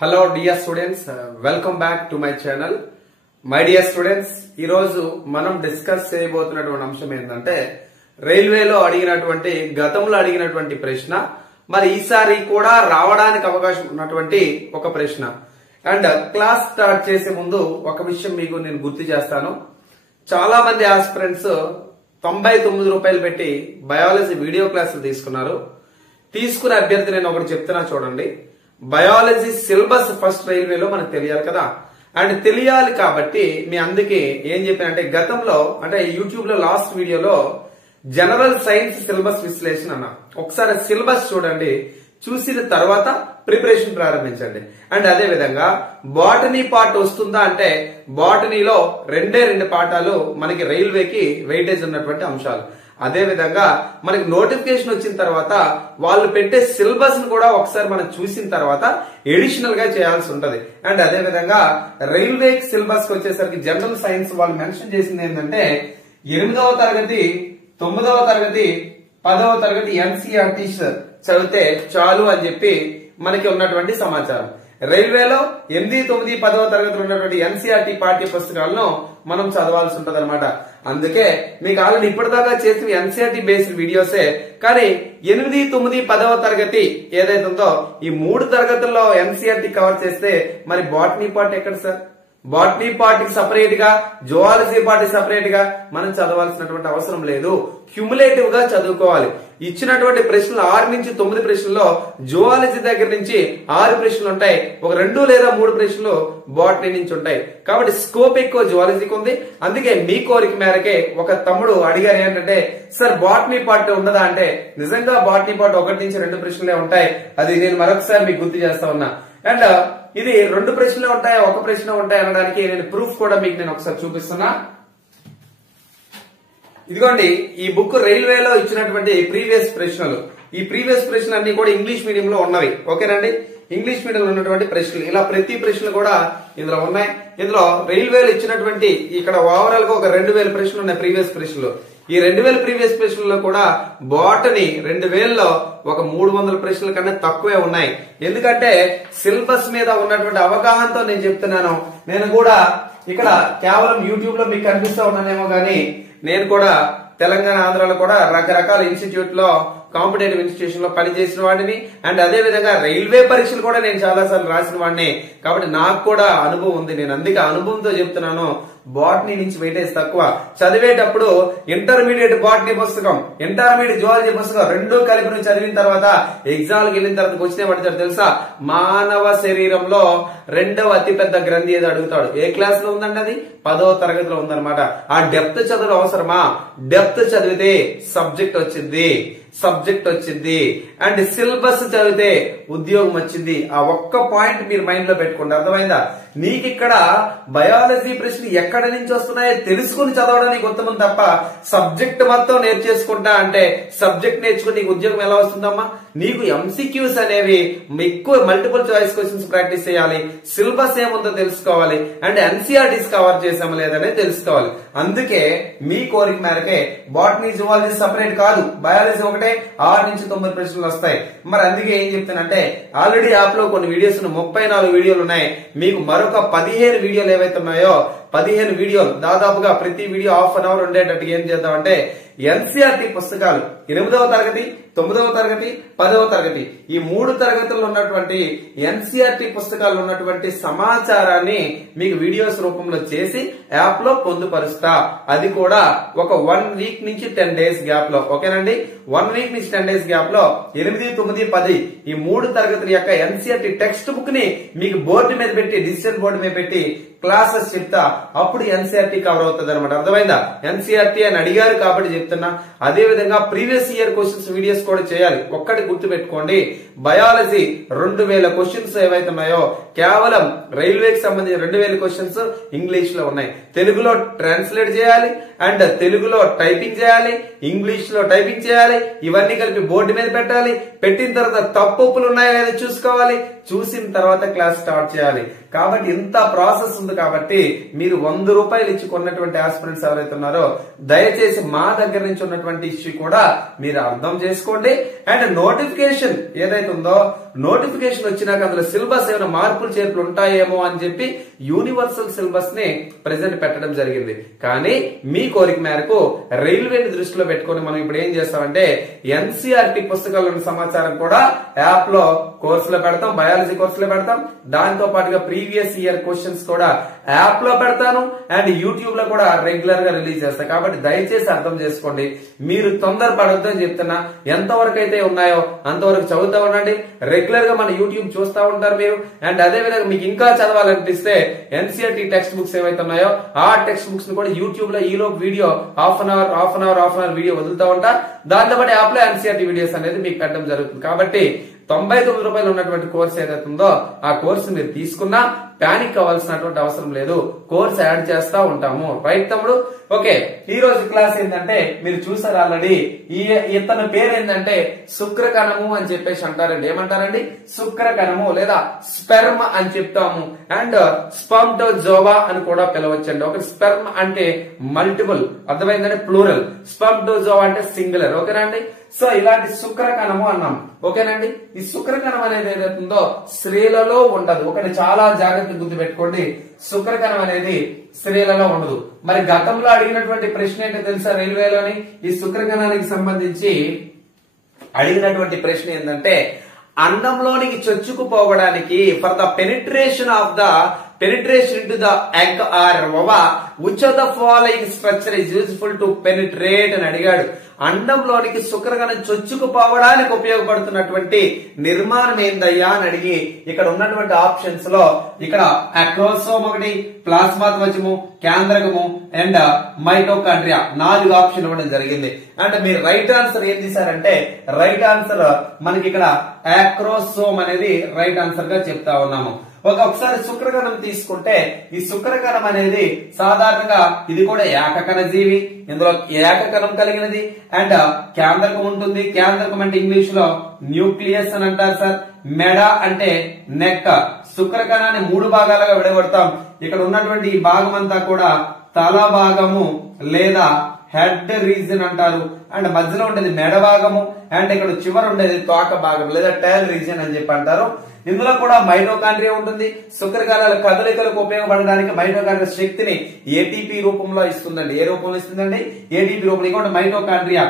Hello dear students, welcome back to my channel. My dear students, ఈ రోజు మనం discuss చేయబోతున్నటువంటి అంశం ఏంటంటే రైల్వేలో అడిగినటువంటి గతంలో అడిగినటువంటి ప్రశ్న మరి ఈసారి కూడా రావడానికి అవకాశం ఉన్నటువంటి ఒక ప్రశ్న. అండ్ క్లాస్ స్టార్ట్ చేసే ముందు ఒక విషయం మీకు నేను గుర్తు చేస్తాను. చాలా మంది ఆస్పిరెంట్స్ 99 రూపాయలు పెట్టి బయాలజీ వీడియో క్లాసులు తీసుకున్నారు. తీసుకునే అభ్యర్థి నేను ఒకటి చెప్తున్నా చూడండి. బయాలజీ సిలబస్ ఫస్ట్ రైల్వేలో మనకు తెలియాలి కదా. అండ్ తెలియాలి కాబట్టి మీ అందుకే ఏం చెప్పానంటే గతంలో అంటే యూట్యూబ్ లో లాస్ట్ వీడియోలో జనరల్ సైన్స్ సిలబస్ విశ్లేషణ అన్న ఒకసారి సిలబస్ చూడండి. చూసిన తర్వాత ప్రిపరేషన్ ప్రారంభించండి. అండ్ అదే విధంగా బాటనీ పార్ట్ వస్తుందా అంటే బాటనీలో రెండు పాఠాలు మనకి రైల్వేకి వెయిటేజ్ ఉన్నటువంటి అంశాలు. అదే విధంగా మనకి నోటిఫికేషన్ వచ్చిన తర్వాత వాళ్ళు పెట్టే సిలబస్ ను కూడా ఒకసారి మనం చూసిన తర్వాత ఎడిషనల్ గా చేయాల్సి ఉంటది. అండ్ అదే విధంగా రైల్వే సిలబస్ కి వచ్చేసరికి జనరల్ సైన్స్ వాళ్ళు మెన్షన్ చేసింది ఏంటంటే 8వ తరగతి 9వ తరగతి 10వ తరగతి ఎన్సీఆర్టీస్ చదివితే చాలు అని చెప్పి మనకి ఉన్నటువంటి సమాచారం. రైల్వేలో 8, 9, 10వ తరగతిలో ఉన్నటువంటి ఎన్సీఆర్టీ పాఠ్య పుస్తకాలను మనం చదవాల్సి ఉంటది అనమాట. అందుకే మీకు ఆల్రెడీ ఇప్పటిదాకా చేసిన ఎన్సీఆర్టీ బేస్డ్ వీడియోసే. కానీ 8, 9, 10వ తరగతి ఏదైతే ఉందో ఈ 3 తరగతుల్లో ఎన్సీఆర్టీ కవర్ చేస్తే మరి బాటనీ పార్ట్ ఎక్కడ సార్? బాటనీ పార్ట్ కి సపరేట్ గా జువాలజీ పార్ట్ సపరేట్ గా మనం చదవాల్సినటువంటి అవసరం లేదు. క్యుములేటివ్ గా చదువుకోవాలి. ఇచ్చినటువంటి ప్రశ్నలు 6 నుంచి 9 ప్రశ్నల్లో జువాలజీ దగ్గర నుంచి 6 ప్రశ్నలు ఉంటాయి. ఒక 2 లేదా 3 ప్రశ్నలు బాటనీ నుంచి ఉంటాయి. కాబట్టి స్కోప్ ఎక్కువ జువాలజీకి ఉంది. అందుకే మీ కోరిక మేరకే ఒక తమ్ముడు అడిగారు ఏంటంటే సార్ బాటనీ పార్ట్ ఉండదా అంటే నిజంగా బాటనీ పార్ట్ 1 నుంచి 2 ప్రశ్నలే ఉంటాయి. అది నేను మరొకసారి మీకు గుర్తు చేస్తా ఉన్నా. అండ్ ఇది 2 ప్రశ్నలే ఉంటాయి 1 ప్రశ్న ఉంటాయి అనడానికి నేను ప్రూఫ్ కూడా మీకు నేను ఒకసారి చూపిస్తున్నా. ఇదిగోండి ఈ బుక్ రైల్వేలో ఇచ్చినటువంటి ప్రీవియస్ ప్రశ్నలు. ఈ ప్రీవియస్ ప్రశ్నలు అన్ని కూడా ఇంగ్లీష్ మీడియం లో ఉన్నవి. ఓకేనండి, ఇంగ్లీష్ మీడియం లో ఉన్నటువంటి ప్రశ్నలు ఇలా ప్రతి ప్రశ్నలు కూడా ఇందులో ఉన్నాయి. ఇందులో రైల్వేలో ఇచ్చినటువంటి ఇక్కడ ఓవరాల్ గా ఒక 2000 ప్రశ్నలు ఉన్నాయి ప్రీవియస్ ప్రశ్నలు. ఈ 2000 ప్రీవియస్ ప్రశ్నల్లో కూడా బాటనీ 2000లో ఒక 300 ప్రశ్నల కన్నా తక్కువే ఉన్నాయి. ఎందుకంటే సిలబస్ మీద ఉన్నటువంటి అవగాహనతో నేను చెప్తున్నాను. నేను కూడా ఇక్కడ కేవలం యూట్యూబ్ లో మీకు కనిపిస్తా ఉన్నానేమో గానీ నేను కూడా తెలంగాణ ఆంధ్రాలో కూడా రకరకాల ఇన్స్టిట్యూట్ లో కాంపిటేటివ్ ఇన్స్టిట్యూషన్ లో పనిచేసిన వాడిని. అండ్ అదే విధంగా రైల్వే పరీక్షలు కూడా నేను చాలా సార్లు రాసిన వాడిని. కాబట్టి నాకు కూడా అనుభవం ఉంది. నేను అందుకే అనుభవంతో చెప్తున్నాను. బాటనీ నుంచి వెయిటేజ్ తక్కువ. చదివేటప్పుడు ఇంటర్మీడియట్ బాటనీ పుస్తకం ఇంటర్మీడియట్ జువాలజీ పుస్తకం 2 కలిపి నువ్వు చదివిన తర్వాత ఎగ్జామ్ కి వెళ్ళిన తర్వాత క్వశ్చన్ పడతాడు తెలుసా? మానవ శరీరంలో 2వ అతిపెద్ద గ్రంథి ఏదో అడుగుతాడు. ఏ క్లాస్ లో ఉందండి? అది 10వ తరగతిలో ఉందన్నమాట. ఆ డెప్త్ చదువు అవసరమా? డెప్త్ చదివితే సబ్జెక్ట్ వచ్చింది అండ్ సిలబస్ చదివితే ఉద్యోగం వచ్చింది. ఆ ఒక్క పాయింట్ మీరు మైండ్ లో పెట్టుకోండి. అర్థమైందా? నీకు ఇక్కడ బయాలజీ ప్రశ్నలు ఎక్కడ నుంచి వస్తున్నాయో తెలుసుకుని చదవడానికి ఉత్తమం తప్ప సబ్జెక్ట్ మొత్తం నేర్చేసుకుంటా అంటే సబ్జెక్ట్ నేర్చుకుని నీకు ఉద్యోగం ఎలా వస్తుందమ్మా? నీకు ఎంసీక్యూస్ అనేవి ఎక్కువ మల్టిపుల్ చాయిస్ క్వశ్చన్స్ ప్రాక్టీస్ చేయాలి. సిలబస్ ఏముందో తెలుసుకోవాలి. అండ్ ఎన్సీఆర్టీస్ కవర్ చేసామా లేదనేది తెలుసుకోవాలి. అందుకే మీ కోరిక మేరకే బాటనీ జువాలజీ సపరేట్ కాదు, బయాలజీ ఒకటే 6 నుంచి 9 ప్రశ్నలు వస్తాయి. మరి అందుకే ఏం చెప్తానంటే ఆల్రెడీ యాప్ లో కొన్ని వీడియోస్ 34 వీడియోలు ఉన్నాయి. మీకు మరొక 15 వీడియోలు ఏవైతే ఉన్నాయో 15 వీడియోలు దాదాపుగా ప్రతి వీడియో ½ అన్ అవర్ ఉండేటట్టుగా ఏం చేద్దామంటే ఎన్సీఆర్టీ పుస్తకాలు 8వ తరగతి 9వ తరగతి 10వ తరగతి ఈ 3 తరగతుల్లో ఉన్నటువంటి ఎన్సీఆర్టీ పుస్తకాలు ఉన్నటువంటి సమాచారాన్ని మీకు వీడియోస్ రూపంలో చేసి యాప్ లో పొందుపరుస్తా. అది కూడా ఒక 1 వీక్ నుంచి 10 డేస్ గ్యాప్ లో. ఓకేనండి, 1 వీక్ నుంచి 10 డేస్ గ్యాప్ లో 8, 9, 10 ఈ 3 తరగతుల యొక్క ఎన్సీఆర్టీ టెక్స్ట్ బుక్ ని మీకు బోర్డు మీద పెట్టి డిజిటల్ బోర్డు మీద పెట్టి క్లాసెస్ చెప్తా. అప్పుడు ఎన్సీఆర్టీ కవర్ అవుతుంది అనమాట. అర్థమైందా? ఎన్సీఆర్టీ అని అడిగారు కాబట్టి చెప్తున్నా. అదే విధంగా ప్రీవియస్ ఇయర్ క్వశ్చన్స్ వీడియోస్ కూడా చేయాలి. ఒక్కటి గుర్తు పెట్టుకోండి, బయాలజీ 2000 క్వశ్చన్స్ ఏవైతే ఉన్నాయో కేవలం రైల్వేకి సంబంధించిన 2000 క్వశ్చన్స్ ఇంగ్లీష్ లో ఉన్నాయి. తెలుగులో ట్రాన్స్లేట్ చేయాలి అండ్ తెలుగులో టైపింగ్ చేయాలి, ఇంగ్లీష్ లో టైపింగ్ చేయాలి. ఇవన్నీ కలిపి బోర్డు మీద పెట్టాలి. పెట్టిన తర్వాత తప్పులు ఉన్నాయో లేదో చూసుకోవాలి. చూసిన తర్వాత క్లాస్ స్టార్ట్ చేయాలి. కాబట్టి ఇంత ప్రాసెస్ ఉంది. కాబట్టి మీరు 100 రూపాయలు ఇచ్చి కొన్నటువంటి ఆస్పిరెంట్స్ ఎవరైతే ఉన్నారో దయచేసి మా దగ్గర నుంచి ఉన్నటువంటి ఇష్యూ కూడా మీరు అర్థం చేసుకోండి. అండ్ నోటిఫికేషన్ ఏదైతే ఉందో నోటిఫికేషన్ వచ్చినాక అందులో సిలబస్ ఏమైనా మార్పులు చేర్పులు ఉంటాయేమో అని చెప్పి యూనివర్సల్ సిలబస్ ని ప్రెజెంట్ పెట్టడం జరిగింది. కానీ మీ కోరిక మేరకు రైల్వేని దృష్టిలో పెట్టుకుని మనం ఇప్పుడు ఏం చేస్తామంటే ఎన్సీఆర్టీ పుస్తకాల సమాచారం కూడా యాప్ లో కోర్సులో పెడతాం, బయాలజీ కోర్సులో పెడతాం. దాంతో పాటుగా ప్రీవియస్ ఇయర్ క్వశ్చన్స్ కూడా యాప్ లో పెడతాను అండ్ యూట్యూబ్ లో కూడా రెగ్యులర్ గా రిలీజ్ చేస్తాను. కాబట్టి దయచేసి అర్థం చేసుకోండి, మీరు తొందరపడొద్దు అని చెప్తున్నా. ఎంతవరకు అయితే ఉన్నాయో అంతవరకు చదువుతా ఉండండి. రెగ్యులర్ గా మన యూట్యూబ్ చూస్తా ఉంటారు మీరు. అండ్ అదే విధంగా మీకు ఇంకా చదవాలనిపిస్తే ఎన్సీఆర్టీ టెక్స్ట్ బుక్స్ ఏవైతే ఉన్నాయో ఆ టెక్స్ట్ బుక్స్ ని కూడా యూట్యూబ్ లో ఈలోపు video half an hour video వదులుతా ఉంటా. దాంతో పాటు యాప్ లో ఎన్సీఆర్టీ వీడియోస్ అనేది మీకు పెట్టడం జరుగుతుంది. కాబట్టి 99 రూపాయలు ఉన్నటువంటి కోర్స్ ఏదైతే ఉందో ఆ కోర్సు మీరు తీసుకున్నా పానిక్ కావాల్సినటువంటి అవసరం లేదు. కోర్స్ యాడ్ చేస్తా ఉంటాము. రైట్ తమ్ముడు? ఓకే, ఈ రోజు క్లాస్ ఏంటంటే మీరు చూసారు ఆల్రెడీ. ఇతని పేరు ఏంటంటే శుక్రకణము అని చెప్పేసి అంటారండి. ఏమంటారండి? శుక్రకణము లేదా స్పెర్మ్ అని చెప్తాము. అండ్ స్పర్మటోజోవా అని కూడా పిలవచ్చండి. ఒక స్పెర్మ్ అంటే మల్టిపుల్, అర్థమైందంటే ప్లూరల్. స్పర్మటోజోవా అంటే సింగులర్. ఓకేనా అండి? సో ఇలాంటి శుక్రకణము అన్నాం. ఓకేనండి? ఈ శుక్రకణం అనేది ఏదైతుందో స్త్రీలలో ఉండదు. ఒకటి చాలా జాగ్రత్త గుర్తు పెట్టుకోండి, శుక్రకణం అనేది స్త్రీలలో ఉండదు. మరి గతంలో అడిగినటువంటి ప్రశ్న ఏంటో తెలుసా? రైల్వేలోని ఈ శుక్రకణానికి సంబంధించి అడిగినటువంటి ప్రశ్న ఏంటంటే అండంలోనికి చొచ్చుకుపోవడానికి for the penetration into the egg or ova, which of the following structure is useful to penetrate అని అడిగాడు. అండంలోనికి శుక్రకణం చొచ్చుకుపోవడానికి ఉపయోగపడుతున్నటువంటి నిర్మాణం ఏందయ్యా అని అడిగి ఇక్కడ ఉన్నటువంటి ఆప్షన్స్ లో ఇక్కడ అక్రోసోమ్ ఒకటి, ప్లాస్మా త్వచము, కేంద్రకము అండ్ మైటోకాండ్రియా 4 ఆప్షన్ ఇవ్వడం జరిగింది. అంటే మీరు రైట్ ఆన్సర్ ఏం తీసారంటే రైట్ ఆన్సర్ మనకి ఇక్కడ అక్రోసోమ్ అనేది రైట్ ఆన్సర్ గా చెప్తా ఉన్నాము. ఒకసారి శుక్రకణం తీసుకుంటే ఈ శుక్రకణం అనేది సాధారణంగా ఇది కూడా ఏకకణ జీవి. ఇందులో ఏకకణం కలిగినది అండ్ కేంద్రకం ఉంటుంది. కేంద్రకం అంటే ఇంగ్లీష్ లో న్యూక్లియస్ అని అంటారు సార్. మెడ అంటే నెక్. శుక్రకణాన్ని 3 భాగాలుగా విడగొడతాం. ఇక్కడ ఉన్నటువంటి ఈ భాగం అంతా కూడా తల భాగము లేదా హెడ్ రీజన్ అంటారు. అండ్ మధ్యలో ఉండేది మెడ భాగము అండ్ ఇక్కడ చివరి ఉండేది తోక భాగం లేదా టైల్ రీజన్ అని చెప్పి అంటారు. ఇందులో కూడా మైటోకాండ్రియా ఉంటుంది. శుక్రకణాల కదలికలకు ఉపయోగపడడానికి మైటోకాండ్రియా శక్తిని ఏటీపీ రూపంలో ఇస్తుందండి. ఏ రూపంలో ఇస్తుందండి? ఏటీపీ రూపంలో. ఇంకోటి మైటోకాండ్రియా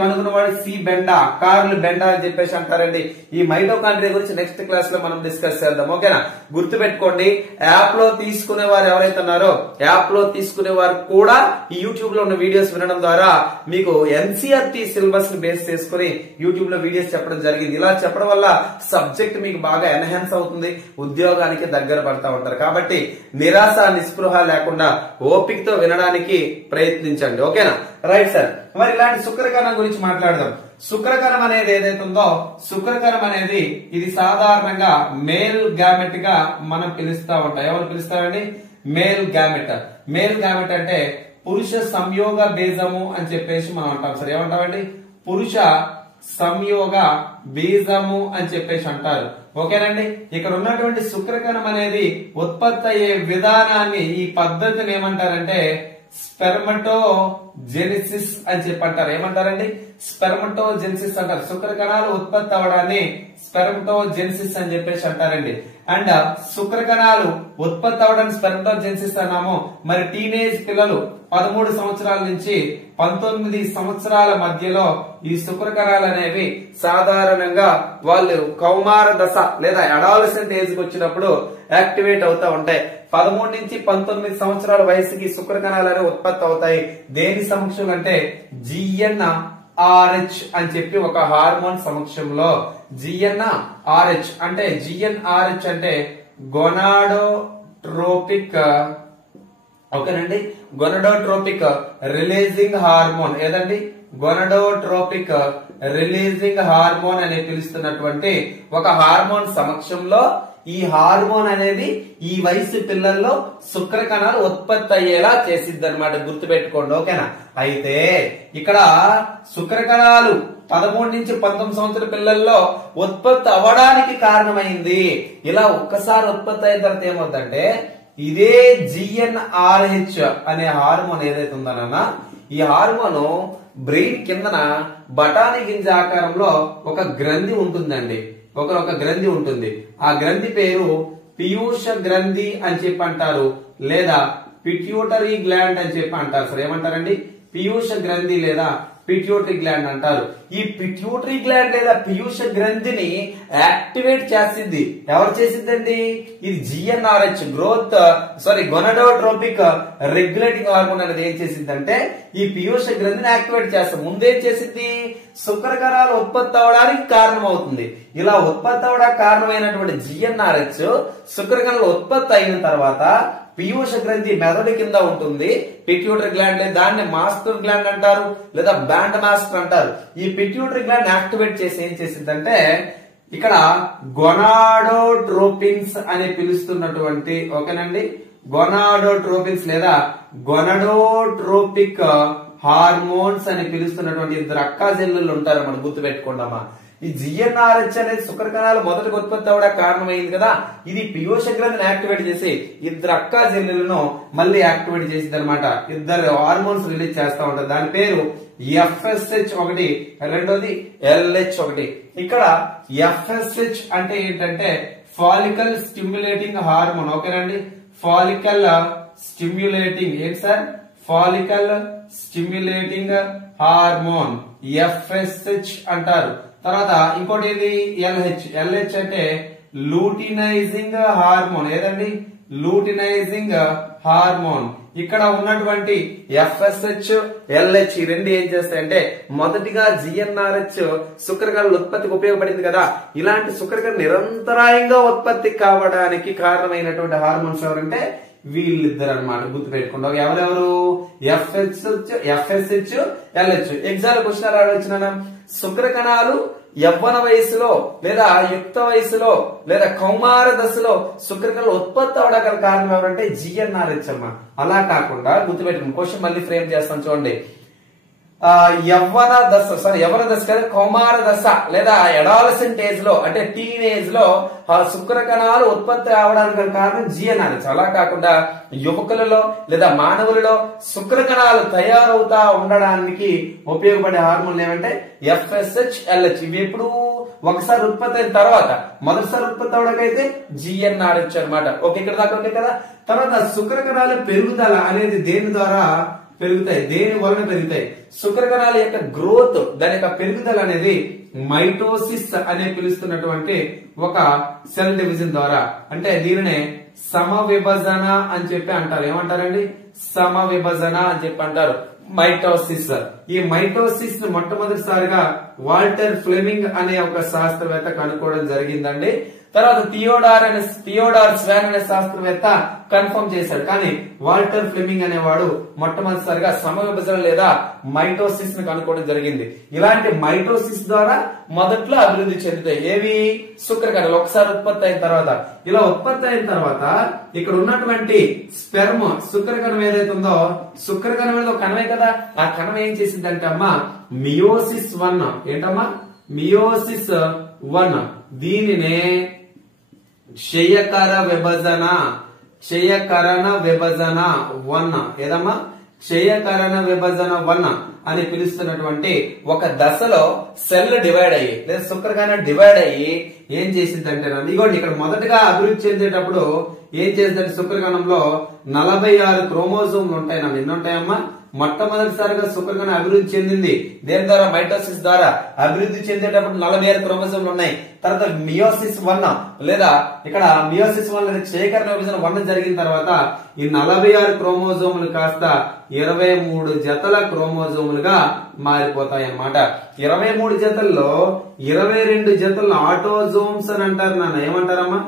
కనుగొన్నవాడు సి బెండా, కార్ల్ బెండా అని చెప్పేసి అంటారండి. ఈ మైటోకాండ్రియా గురించి నెక్స్ట్ క్లాస్ లో మనం డిస్కస్ చేద్దాం. ఓకేనా? గుర్తు పెట్టుకోండి, యాప్ లో తీసుకునే వారు ఎవరైతే ఉన్నారో యాప్ లో తీసుకునే వారు కూడా ఈ యూట్యూబ్ లో ఉన్న వీడియోస్ వినడం ద్వారా మీకు ఎన్సీఆర్టీ సిలబస్ ని బేస్ చేసుకుని యూట్యూబ్ లో వీడియోస్ చెప్పడం జరిగింది. ఇలా చెప్పడం వల్ల సబ్జెక్ట్ మీకు బాగా ఎన్హాన్స్ అవుతుంది, ఉద్యోగానికి దగ్గర పడతా ఉంటారు. కాబట్టి నిరాశ నిస్పృహ లేకుండా ఓపికతో వినడానికి ప్రయత్నించండి. ఓకేనా? Right sir. మరి ఇలాంటి శుక్రకణం గురించి మాట్లాడదాం. శుక్రకణం అనేది ఏదైతే ఉందో శుక్రకణం అనేది ఇది సాధారణంగా మేల్ గ్యామెట్ గా మనం పిలుస్తా ఉంటాం. ఎవరు పిలుస్తారండి? Male gamete. మేల్ గ్యామెట్ అంటే పురుష సంయోగ బీజము అని చెప్పేసి మనం అంటాం సార్. ఏమంటామండి? పురుష సంయోగ బీజము అని చెప్పేసి అంటారు. ఓకేనండి? ఇక్కడ ఉన్నటువంటి శుక్రకణం అనేది ఉత్పత్తి అయ్యే విధానాన్ని ఈ పద్ధతిని ఏమంటారంటే స్పెర్మటోజెనిసిస్ అని చెప్పి అంటారు. ఏమంటారండి? స్పెర్మటోజెనిసిస్ అంటారు. శుక్రకణాలు ఉత్పత్తి అవడాన్ని స్పెర్మటోజెనిసిస్ అని చెప్పేసి అంటారండి. అండ్ శుక్రకణాలు ఉత్పత్తి అవడానికి స్పెర్మటోజెనిసిస్ అన్నాము. మరి టీనేజ్ పిల్లలు 13 సంవత్సరాల నుంచి 19 సంవత్సరాల మధ్యలో ఈ శుక్రకణాలు అనేవి సాధారణంగా వాళ్ళు కౌమార దశ లేదా అడాలసెంట్ ఏజ్ కి వచ్చినప్పుడు యాక్టివేట్ అవుతా ఉంటాయి. 13 నుంచి 19 సంవత్సరాల వయసుకి శుక్రకణాలు అనేవి ఉత్పత్తి అవుతాయి. దేని సమక్షంలో అంటే GnRH అని చెప్పి ఒక హార్మోన్ సమక్షంలో. GnRH అంటే గొనాడోట్రోపిక్. ఓకేనండి? Gonadotropic releasing hormone. ఏదండి? గొనాడోట్రోపిక్ రిలీజింగ్ హార్మోన్ అని పిలుస్తున్నటువంటి ఒక హార్మోన్ సమక్షంలో ఈ హార్మోన్ అనేది ఈ వయసు పిల్లల్లో శుక్రకణాలు ఉత్పత్తి అయ్యేలా చేసిద్ది అనమాట. గుర్తుపెట్టుకోండి. ఓకేనా? అయితే ఇక్కడ శుక్రకణాలు 13 నుంచి 19 సంవత్సరాల పిల్లల్లో ఉత్పత్తి అవ్వడానికి కారణమైంది. ఇలా ఒక్కసారి ఉత్పత్తి అయిన తర్వాత ఏమవుతుందంటే ఇదే GnRH అనే హార్మోన్ ఏదైతే ఉందన్న, ఈ హార్మోన్ బ్రెయిన్ కిందన బఠానీ గింజ ఆకారంలో ఒక గ్రంథి ఉంటుందండి. ఒక గ్రంథి ఉంటుంది. ఆ గ్రంథి పేరు పీయూష గ్రంథి అని చెప్పి అంటారు, లేదా పిట్యూటరీ గ్లాండ్ అని చెప్పి అంటారు. సార్ ఏమంటారండి? పీయూష గ్రంథి లేదా పిట్యూటరీ గ్లాండ్ అంటారు. ఈ పిట్యూటరీ గ్లాండ్ లేదా పీయూష గ్రంథిని యాక్టివేట్ చేసింది ఎవరు చేసిందండి? ఇది GnRH గొనడోట్రోపిక్ రెగ్యులేటింగ్ హార్మోన్ అనేది ఏం చేసిందంటే ఈ పీయూష గ్రంథిని యాక్టివేట్ చేస్తుంది. ముందేం చేసింది? శుక్రకణాలు ఉత్పత్తి అవడానికి కారణం అవుతుంది. ఇలా ఉత్పత్తి అవడానికి కారణమైనటువంటి GnRH శుక్రకణాలు ఉత్పత్తి అయిన తర్వాత పీయూష గ్రంథి మెదడు కింద ఉంటుంది. పిట్యూటరీ గ్లాండ్, దాన్ని మాస్టర్ గ్లాండ్ అంటారు, లేదా బ్యాండ్ మాస్టర్ అంటారు. ఈ పిట్యూటరీ గ్లాండ్ యాక్టివేట్ చేసి ఏం చేసిందంటే ఇక్కడ గొనాడోట్రోపిన్స్ అని పిలుస్తున్నటువంటి, ఓకేనండి, గొనాడోట్రోపిన్స్ లేదా గొనడోట్రోపిక్ హార్మోన్స్ అని పిలుస్తున్నటువంటి ఇద్దరు అక్కా చెల్లెళ్ళు ఉంటారు. మనం గుర్తుపెట్టుకోండమ్మా. ఈ GnRH అనేది శుక్రకణాలు మొదటికి ఉత్పత్తి అవడానికి కారణమైంది కదా, ఇది పీయూష గ్రంథిని యాక్టివేట్ చేసి ఇద్దరు అక్కా చెల్లెలను మళ్ళీ యాక్టివేట్ చేసింది అనమాట. ఇద్దరు హార్మోన్స్ రిలీజ్ చేస్తా ఉంటారు. దాని పేరు FSH ఒకటి, రెండోది LH ఒకటి. ఇక్కడ FSH అంటే ఏంటంటే ఫాలికల్ స్టిమ్యులేటింగ్ హార్మోన్, ఓకేనండి. ఫాలికల్ స్టిమ్యులేటింగ్ ఏంటి sir? Follicle stimulating hormone FSH అంటారు. తర్వాత ఇంకోటి ఏది? LH అంటే లూటినైజింగ్ హార్మోన్. ఏదండి? Luteinizing hormone. ఇక్కడ ఉన్నటువంటి FSH, LH ఈ రెండు ఏం చేస్తాయంటే మొదటిగా GnRH శుక్రకణాల ఉత్పత్తికి ఉపయోగపడింది కదా, ఇలాంటి శుక్రకణాలు నిరంతరాయంగా ఉత్పత్తి కావడానికి కారణమైనటువంటి హార్మోన్స్ ఎవరంటే వీళ్ళిద్దరు అనమాట. గుర్తుపెట్టుకుంటాం. ఎవరెవరు? FSH, LH. ఎగ్జామ్ క్వశ్చన్ రావచ్చునా? శుక్రకణాలు యవ్వన వయసులో లేదా యుక్త వయసులో లేదా కౌమార దశలో శుక్రకణాలు ఉత్పత్తి అవడానికి కారణం ఎవరంటే GnRH అమ్మ. అలా కాకుండా గుర్తుపెట్టుకుని క్వశ్చన్ మళ్ళీ ఫ్రేమ్ చేస్తాం చూడండి. యవ్వన దశ కదా, కౌమార దశ లేదా అడాలసెంట్ ఏజ్ లో అంటే టీనేజ్ లో శుక్రకణాలు ఉత్పత్తి అవడానికి కారణం GnRH. అలా కాకుండా యువకులలో లేదా మానవులలో శుక్రకణాలు తయారవుతా ఉండడానికి ఉపయోగపడే హార్మోన్లు ఏమంటే FSH, LH. ఇవి ఎప్పుడు ఒకసారి ఉత్పత్తి అయిన తర్వాత, మొదటిసారి ఉత్పత్తి అవడానికైతే GnRH అనమాట. ఓకే, ఇక్కడ దాకా ఓకే కదా. తర్వాత శుక్రకణాల పెరుగుదల అనేది దేని ద్వారా పెరుగుతాయి? దేని వలన పెరుగుతాయి? శుక్రకణాల యొక్క గ్రోత్, దాని యొక్క పెరుగుదల అనేది మైటోసిస్ అనే పిలుస్తున్నటువంటి ఒక సెల్ డివిజన్ ద్వారా, అంటే దీనినే సమవిభజన అని చెప్పి అంటారు. ఏమంటారండి? సమవిభజన అని చెప్పి అంటారు. మైటోసిస్. ఈ మైటోసిస్ ను మొట్టమొదటిసారిగా వాల్టర్ ఫ్లెమింగ్ అనే ఒక శాస్త్రవేత్త కనుక్కోవడం జరిగిందండి. తర్వాత థియోడార్ స్వాన్ అనే శాస్త్రవేత్త కన్ఫర్మ్ చేశాడు. కానీ వాల్టర్ ఫ్లెమింగ్ అనేవాడు మొట్టమొదటిసారిగా సమవిభజన లేదా మైటోసిస్ ను కనుక్కోవడం జరిగింది. ఇలాంటి మైటోసిస్ ద్వారా మొదట్లో అభివృద్ధి చెందుతాయి ఏవి? శుక్రకణాలు ఒకసారి ఉత్పత్తి అయిన తర్వాత. ఇలా ఉత్పత్తి అయిన తర్వాత ఇక్కడ ఉన్నటువంటి స్పెర్మ్ శుక్రకణం ఏదైతే ఉందో, శుక్రకణం అనేది ఒక కణమే కదా, ఆ కణం ఏం చేసిందంటే అమ్మా మియోసిస్ 1. ఏంటమ్మా? మియోసిస్ 1. దీనినే క్షయకరణ విభజన 1. ఏదమ్మా? క్షయకరణ విభజన 1 అని పిలుస్తున్నటువంటి ఒక దశలో సెల్ డివైడ్ అయ్యి లేదా శుక్రకణం డివైడ్ అయ్యి ఏం చేసిందంటే, ఇదిగోండి ఇక్కడ మొదటగా అభివృద్ధి చెందేటప్పుడు ఏం చేసిందంటే శుక్రకణంలో 46 క్రోమోజోమ్లు ఉంటాయి. ఎన్ని ఉంటాయమ్మా? మొట్టమొదటిసారిగా శుక్రకణం అభివృద్ధి చెందింది దేని ద్వారా? మైటోసిస్ ద్వారా. అభివృద్ధి చెందేటప్పుడు 46 క్రోమోజోమ్లు ఉన్నాయి. తర్వాత మియోసిస్ 1 లేదా ఇక్కడ మియోసిస్ 1 లేదా క్షయకరణ విభజన 1 జరిగిన తర్వాత ఈ 46 క్రోమోజోములు కాస్త 23 జతల క్రోమోజోములుగా మారిపోతాయి అన్నమాట. 23 జతల్లో 22 జతలను ఆటోజోమ్స్ అని అంటారు నాన్న. ఏమంటారమ్మా?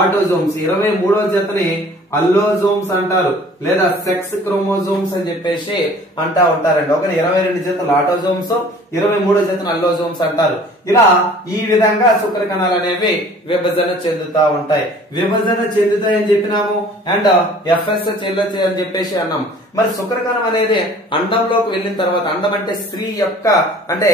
ఆటోజోమ్స్. 23వ జతని అల్లోజోమ్స్ అంటారు, లేదా సెక్స్ క్రోమోజోమ్స్ అని చెప్పేసి అంటా ఉంటారండి. ఒక 22 జతలు ఆటోజోమ్స్, 23వ జతను అల్లోజోమ్స్ అంటారు. ఇలా ఈ విధంగా శుక్రకణాలు అనేవి విభజన చెందుతా ఉంటాయి. విభజన చెందుతాయి అని చెప్పినాము. అండ్ FSH, LH అని చెప్పేసి అన్నాం. మరి శుక్రకణం అనేది అండంలోకి వెళ్ళిన తర్వాత, అండం అంటే స్త్రీ యొక్క అంటే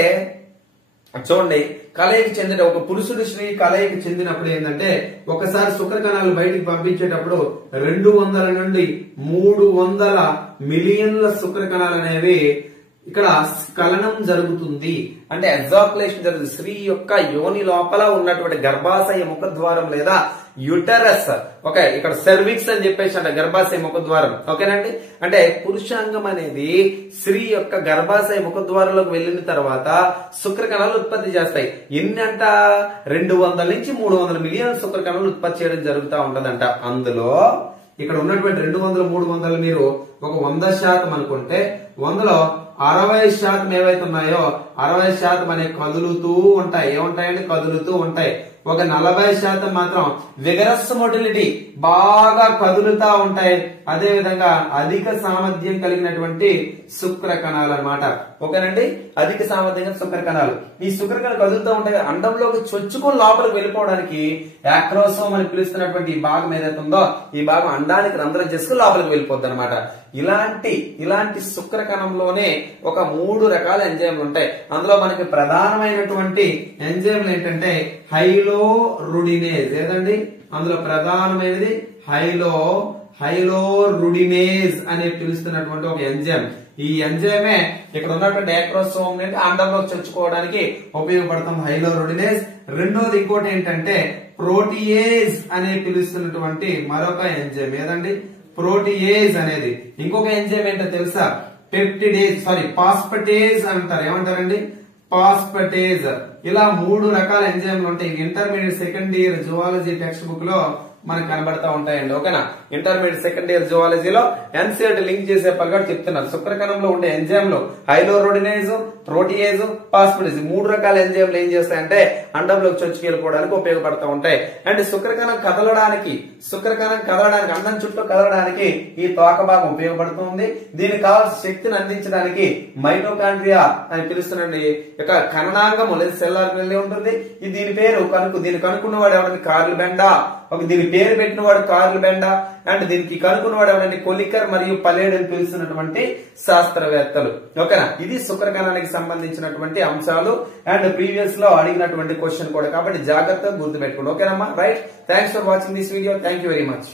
చూడండి, కలయికి చెందిన ఒక పురుషుడు స్త్రీ కలయికి చెందినప్పుడు ఏంటంటే ఒకసారి శుక్ర కణాలు బయటికి పంపించేటప్పుడు 200 నుండి 300 మిలియన్ల శుక్ర కణాలు అనేవి ఇక్కడ స్ఖలనం జరుగుతుంది. అంటే ఎగ్జాక్యులేషన్ జరుగుతుంది. స్త్రీ యొక్క యోని లోపల ఉన్నటువంటి గర్భాశయ ముఖద్వారం లేదా యుటరస్, ఓకే, ఇక్కడ సెర్విక్స్ అని చెప్పేసి అంటే గర్భాశయ ముఖద్వారం, ఓకేనండి. అంటే పురుషాంగం అనేది స్త్రీ యొక్క గర్భాశయ ముఖద్వారంలోకి వెళ్ళిన తర్వాత శుక్ర కణాలు ఉత్పత్తి చేస్తాయి. ఎన్ని అంట? 200 నుంచి 300 మిలియన్ శుక్ర కణాలు ఉత్పత్తి చేయడం జరుగుతూ ఉంటదంట. అందులో ఇక్కడ ఉన్నటువంటి 200, 300 మీరు ఒక 100% అనుకుంటే 100లో 60% ఏవైతే ఉన్నాయో 60% అనేవి కదులుతూ ఉంటాయి. ఏముంటాయండి? కదులుతూ ఉంటాయి. ఒక 40% మాత్రం విగరస్ మొటిలిటీ, బాగా కదులుతా ఉంటాయి. అదే విధంగా అధిక సామర్థ్యం కలిగినటువంటి శుక్ర కణాలు అన్నమాట. ఓకేనండి, అధిక సామర్థ్యం శుక్ర కణాలు. ఈ శుక్ర కణాలు కదులుతూ ఉంటాయి. అండంలోకి చొచ్చుకొని లోపలికి వెళ్ళిపోవడానికి యాక్రోసోమ్ అని పిలుస్తున్నటువంటి ఈ భాగం ఏదైతే ఉందో ఈ భాగం అండానికి రంధ్రం చేసుకుని లోపలికి వెళ్ళిపోద్ది అనమాట. ఇలాంటి శుక్ర కణంలోనే ఒక 3 రకాల ఎంజైమ్లు ఉంటాయి. అందులో మనకి ప్రధానమైనటువంటి ఎంజైమ్లు ఏంటంటే హైలోరుడినేజ్. ఏదండి? అందులో ప్రధానమైనది హైలోరుడినేజ్ అని పిలుస్తున్నటువంటి ఒక ఎంజైమ్. ఈ ఎంజైమే ఇక్కడ ఉన్నటువంటి యాక్రోసోమ్ నుండి అండంలోకి చొచ్చుకోవడానికి ఉపయోగపడుతుంది, హైలోరుడినేజ్. రెండోది ఇంకోటి ఏంటంటే ప్రోటియేజ్ అని పిలుస్తున్నటువంటి మరొక ఎంజైమ్. ఏదండి? ప్రోటియేజ్ అనేది. ఇంకొక ఎంజైమ్ ఏంటో తెలుసా? పాస్పటేజ్ అంటారు. ఏమంటారండి? పాస్పటేజ్. ఇలా 3 రకాల ఎంజైమ్లు ఉంటాయి. Intermediate second year zoology text book లో మనకు కనబడతా ఉంటాయండి. ఓకేనా? ఇంటర్మీడియట్ సెకండ్ ఇయర్ జువాలజీలో ఎన్సీఆర్టీ లింక్ చేసే పలుగా చెప్తున్నారు. శుక్రకణంలో ఉండే ఎంజైమ్లు హైలోరుడినేజ్, ప్రోటియేజ్, పాస్పటేజ్. 3 రకాల ఎంజైమ్లు ఏం చేస్తాయంటే అండంలోకి చొచ్చుకెళ్ళిపోవడానికి ఉపయోగపడతా ఉంటాయి. అండ్ శుక్రకణం కదలడానికి అందం చుట్టూ కదలడానికి ఈ తోక భాగం ఉపయోగపడుతుంది. దీనికి కావాల్సిన శక్తిని అందించడానికి మైటోకాండ్రియా అని పిలుస్తున్నది యొక్క కణనాంగము లేదా సెల్ ఆర్గనల్ ఉంటుంది. దీని పేరు దీన్ని కనుక్కున్నవాడు ఎవరంటే కార్ల్ బెండా. దీని పేరు పెట్టిన వాడు కార్ల్ బెండా. అండ్ దీనికి కనుక్కున్నవాడు ఎవరంటే కొలికర్ మరియు పలేడ్ అని పిలుస్తున్నటువంటి శాస్త్రవేత్తలు. ఓకేనా? ఇది శుక్రకణానికి సంబంధించినటువంటి అంశాలు అండ్ ప్రీవియస్ లో అడిగినటువంటి క్వశ్చన్ కూడా. కాబట్టి జాగ్రత్తగా గుర్తుపెట్టుకోండి. ఓకేనమ్మా? Right. Thanks for watching this video. Thank you very much.